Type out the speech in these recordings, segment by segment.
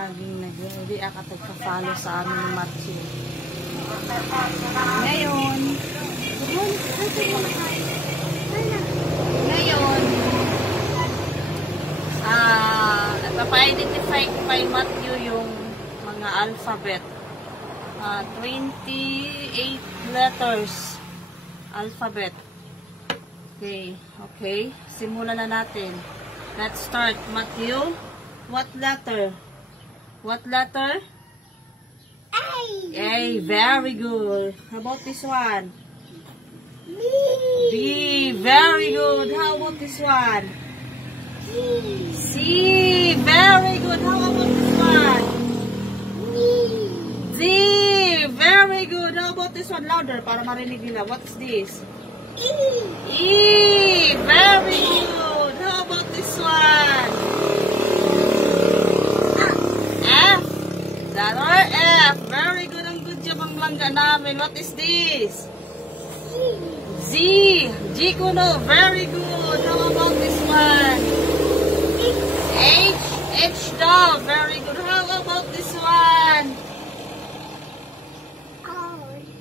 laging nag-react at nagpa-follow sa amin ni Matthew. Ngayon, nagpapa-identify ko kay Matthew yung mga alphabet. 28 letters. Alphabet. Okay. Simulan na natin. Let's start. Matthew, what letter? What letter? A. Very good. How about this one? B. Very good. How about this one? C. Very good. How about this one? D. Very good. How about this one? Louder para marinig nila. What's this? E. Very good. How about this one? F. Letter F. Very good. Ang good job ang langga namin. What is this? Z. G kuno. Very good. How about this one? H. H daw. Very good. How about this one?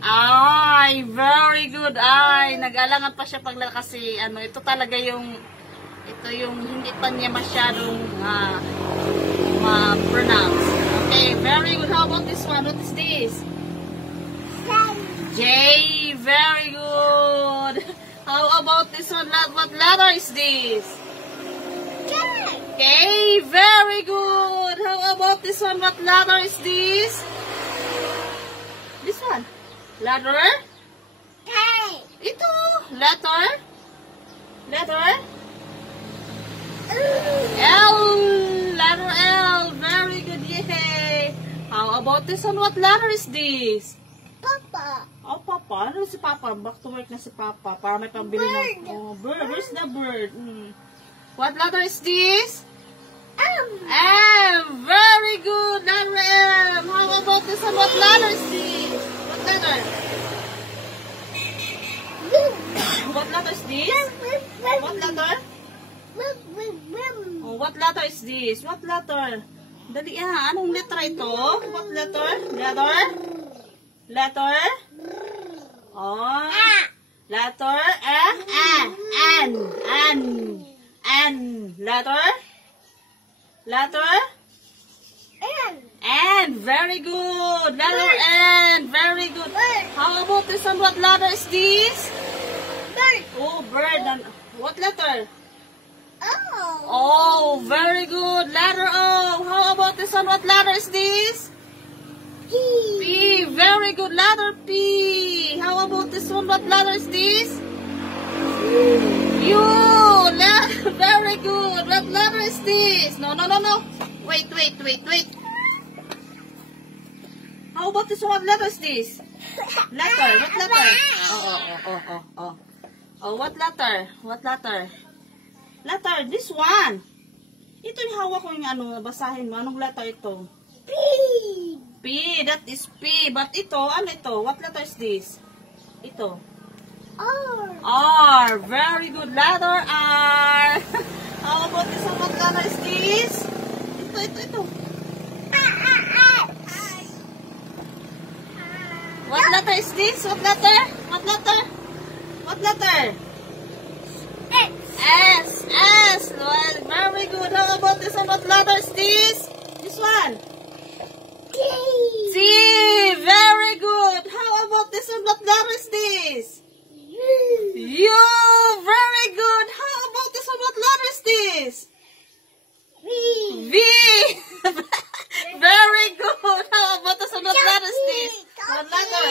I. Very good. I. Nag-alangan pa siya pagla kasi ito talaga yung hindi pa niya masyadong ma-pronounce. Okay, very good. How about this one? What is this? J. Very good. How about this one? What letter is this? K. Very good. How about this one? What letter is this? This one. Letter? K. Ito. Letter? Letter? L. Letter L. Very good. Yay. How about this one? What letter is this? Papa. Oh, Papa. Ano si Papa? Back to work na si Papa. Para may pambili ng... Oh, bird. Where's the bird? What letter is this? M. M. Very good. Letter M. How about this one? What letter is this? What letter? What letter is this? What letter? Oh, what letter is this? What letter? Dali anong letra ito? What letter? Letter? Letter? Oh. Letter? N. N. Letter? Letter? N. Very good. Letter N. Very good. How about this one? What letter is this? Bird. Oh, bird. What letter? Oh, very good. Letter O. How about this one? What letter is this? P. P. Very good. Letter P. How about this one? What letter is this? U. Very good. What letter is this? No. Wait. How about this one? What letter is this? Letter. What letter? Oh, what letter? What letter? Letter. This one. Ito yung hawak ko yung basahin mo. Anong letter ito? P. P. That is P. But ito, ano ito? What letter is this? Ito. R. R. Very good. Letter R. How about this one? What letter is this? Ito. What letter is this? What letter? What letter? What letter? S. S. Well, very good. How about this one? What letter is this? This one. T. T. Very good. How about this one? What letter is this? U. Very good. How about this one? What letter is this? V. V. Very good. How about this one? What letter is this? What letter?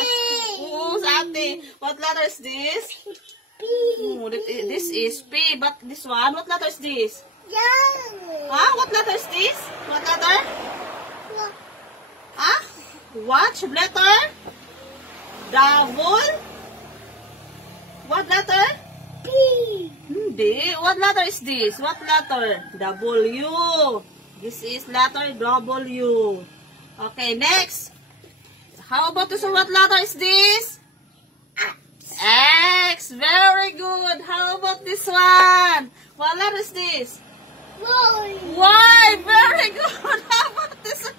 Oh, ate. What letter is this? P. Oh, this is P. But this one, what letter is this? Huh? What letter is this? What letter? Huh? What letter? Double? What letter? P. Hindi. What letter is this? What letter? W. This is letter W. Okay, next. How about this one? What letter is this? X. Very good. How about this one? What letter is this? Y. Y. Very good. How about this one?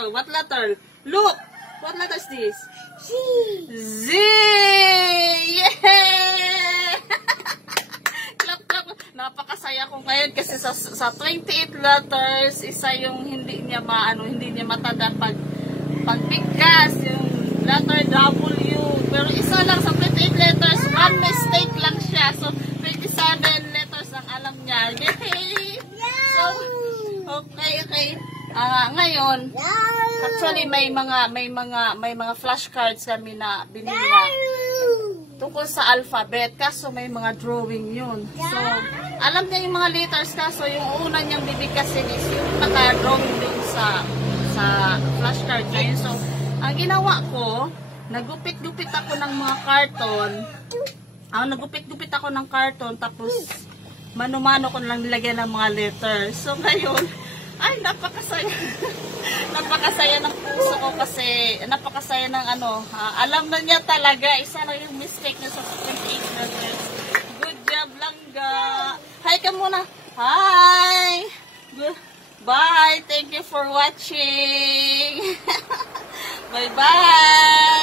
letter? What letter? Look! What letter is this? Z! Z! Yay! Clap, clap. Napakasaya ko ngayon kasi sa 28 letters, isa yung hindi niya matanda pagbigkas, yung letter W. Pero isa lang sa 28 letters, one mistake lang siya. So, 27 letters ang alam niya. Yay! So, okay. Ngayon, actually may mga flashcards kami na binili tungkol sa alphabet, kaso may mga drawing yun. So, alam niya yung mga letters, kaso yung una niyang bibigkasin is yung naka-drawing dun sa flashcard na yun. So, ang ginawa ko, nagupit-gupit ako ng mga karton. Nagupit-gupit ako ng karton, tapos mano-mano ko lang nilagyan ng mga letters. So, ngayon, ay, napakasaya. Napakasaya ng puso ko kasi napakasaya ng alam na niya talaga. Isa lang yung mistake niya sa 28 letters. Good job, Langga. Hi ka muna. Hi. Bye. Thank you for watching. Bye-bye.